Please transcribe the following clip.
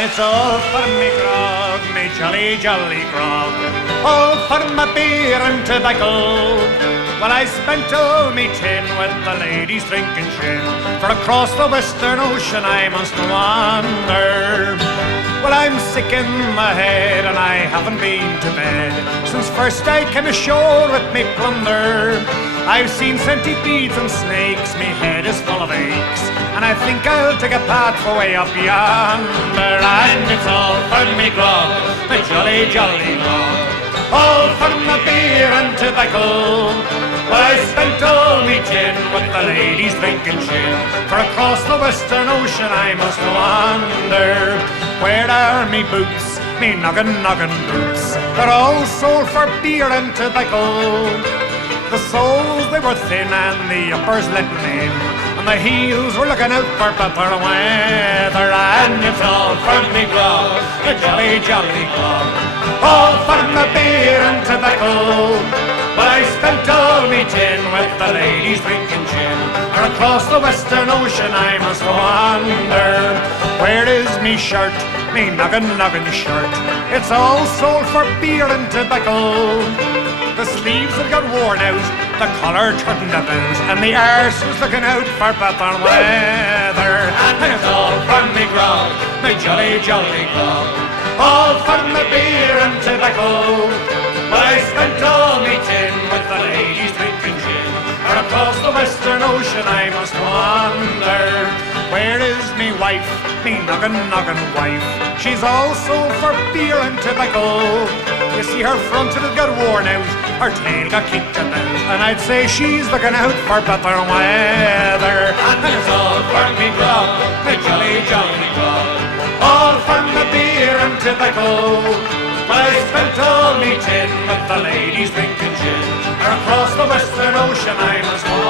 And it's all for me grog, me jolly, jolly grog, all for my beer and tobacco. Well, I spent all me tin with the ladies drinking gin, for across the Western Ocean I must wander. Well, I'm sick in my head and I haven't been to bed since first I came ashore with me plunder. I've seen centipedes and snakes, me head is full of aches, and I think I'll take a path for way up yonder. And it's all for me grog, my jolly, jolly grog, all for my beer and tobacco. Well, I spent all me tin with the ladies drinking gin, for across the Western Ocean I must wander. Where are me boots, me noggin boots? They're all sold for beer and tobacco. The soles, they were thin and the uppers letting in, and the heels were looking out for better weather. And it's all for me grog, a jolly, jolly grog, all for my beer and tobacco. But I spent all me tin with the ladies drinking gin, and across the Western Ocean I must wander. Where is me shirt, me noggin shirt? It's all sold for beer and tobacco. The sleeves had got worn out, the collar turned about, and the arse was looking out for better weather. And it's all for me grog, my jolly, jolly grog, all for my beer and tobacco. But I spent all me tin with the ladies drinking gin, and across the Western Ocean I must wander. Where is me wife, me noggin wife? She's all sold for beer and tobacco. You see her front had got worn out, her tail got kicked about, and I'd say she's looking out for better weather. And it's all for me grog, my jolly, jolly grog, all for my beer and tobacco. But I spent all me tin with the ladies drinking gin, and across the Western Ocean I must walk.